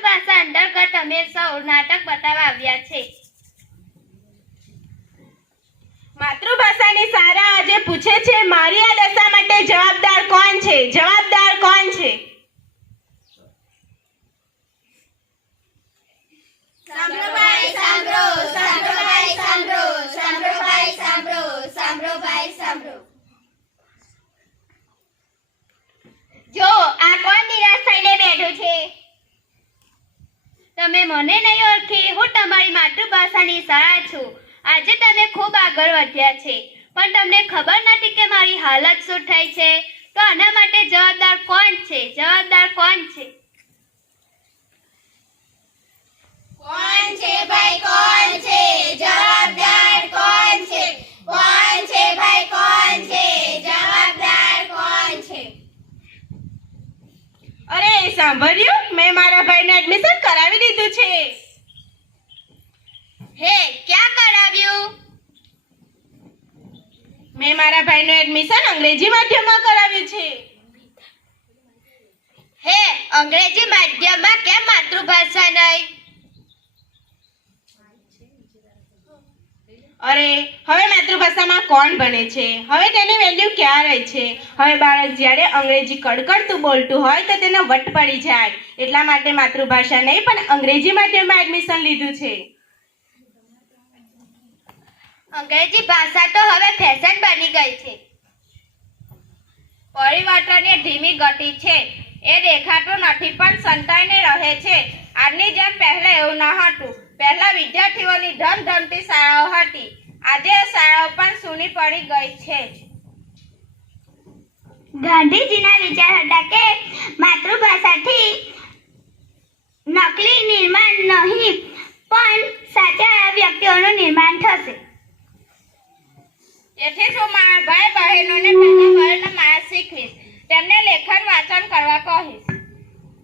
માતૃભાષા અંતર્ગત અમે સૌ નાટક બતાવવા આવ્યા છે। માતૃભાષાની સારા આજે પૂછે છે, મારી આ દશા માટે જવાબદાર કોણ છે? જવાબદાર કોણ છે? સાંભળોભાઈ સાંભળો, સાંભળોભાઈ સાંભળો, સાંભળોભાઈ સાંભળો, સાંભળોભાઈ સાંભળો। જો આ કોણ નિરાશ થઈને બેઠું છે? તમે મને નહીં ઓળખી, હું તમારી માતૃભાષાની શાળા છું। આજે તમે ખૂબ આગળ વધ્યા છે, પણ તમને ખબર નથી કે મારી હાલત શું થઈ છે। તો આના માટે જવાબદાર કોણ છે? જવાબદાર કોણ છે? કોણ છે ભાઈ, કોણ છે? જવાબદાર કોણ છે? કોણ છે ભાઈ, કોણ છે? જવાબદાર કોણ છે? અરે સાંભળ્યું, મેં મારા ભાઈને એડમિશન કરાવી દીધું છે। હે, ક્યાં કરાવ્યું? મેં મારા ભાઈનું એડમિશન અંગ્રેજી માધ્યમમાં કરાવ્યું છે। હે, અંગ્રેજી માધ્યમમાં કેમ માતૃભાષા નહીં? અરે હવે માતૃભાષામાં કોણ ભણે છે? હવે તેની વેલ્યુ ક્યાં રહે છે? હવે બાળક જ્યારે અંગ્રેજી કડકડતું બોલતું હોય તો તેને વટ પડી જાય, એટલા માટે માતૃભાષા નહીં પણ અંગ્રેજી માધ્યમમાં એડમિશન લીધું છે। અંગ્રેજી ભાષા તો હવે ફેશન બની ગઈ છે। પરિવર્તનની ધીમી ગતિ છે, એ દેખાતું નથી પણ સંતાઈને રહે છે। આજની જેમ પહેલા એવું ન હતું। પહેલા વિદ્યાર્થીઓની ધમધમતી શાળાઓ હતી, આજે શાળાઓ પણ સૂની પડી ગઈ છે। ગાંધીજીના વિચાર હતા કે માતૃભાષાથી નકલી નિર્માણ નહીં પણ સાચા વ્યક્તિઓનું નિર્માણ થશે। તેથી હું મારા ભાઈ બહેનોને પહેલા વર્ણ મારા શીખવીશ, તેમને લેખન વાંચન કરવા કહીશ।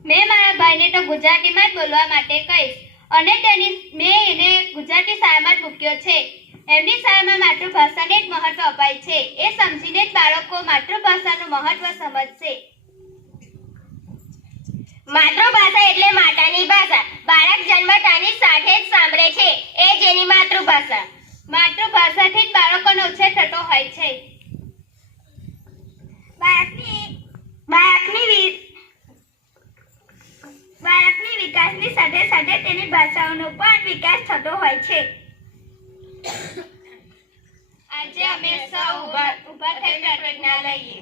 મેં મારા ભાઈને તો ગુજરાતીમાં જ બોલવા માટે કહીશ અને મેં એને ગુજરાતી શાળામાં જ મૂક્યો છે। એમની શાળામાં માતૃભાષાને જ મહત્વ અપાય છે, એ સમજીને જ બાળકો માતૃભાષાનું મહત્વ સમજશે। માતૃભાષા એટલે માતાની ભાષા। બાળક જન્મતાની સાથે જ સાંભળે છે, એ જ એની માતૃભાષા। માતૃભાષાથી જ બાળકોનો ઉછેર થતો હોય છે। બાળકની વિકાસની સાથે સાથે તેની ભાષાઓનો પણ વિકાસ થતો હોય છે। આજે અમે સૌ ઊભા થઈ પ્રતિજ્ઞા લઈએ।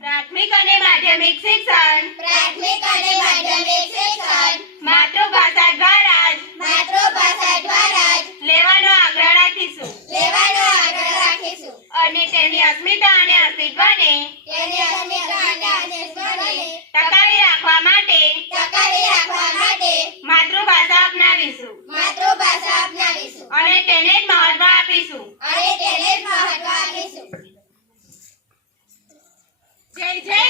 પ્રાથમિક અને માધ્યમિક શિક્ષણ માતૃભાષા દ્વારા જ લેવાનો આગ્રહ રાખીશું અને તેની અસ્મિતા અને અસ્તિત્વને ટકાવી રાખવા માટે માતૃભાષા અપનાવીશું અને તેને જ મહત્વ આપીશું। જય જય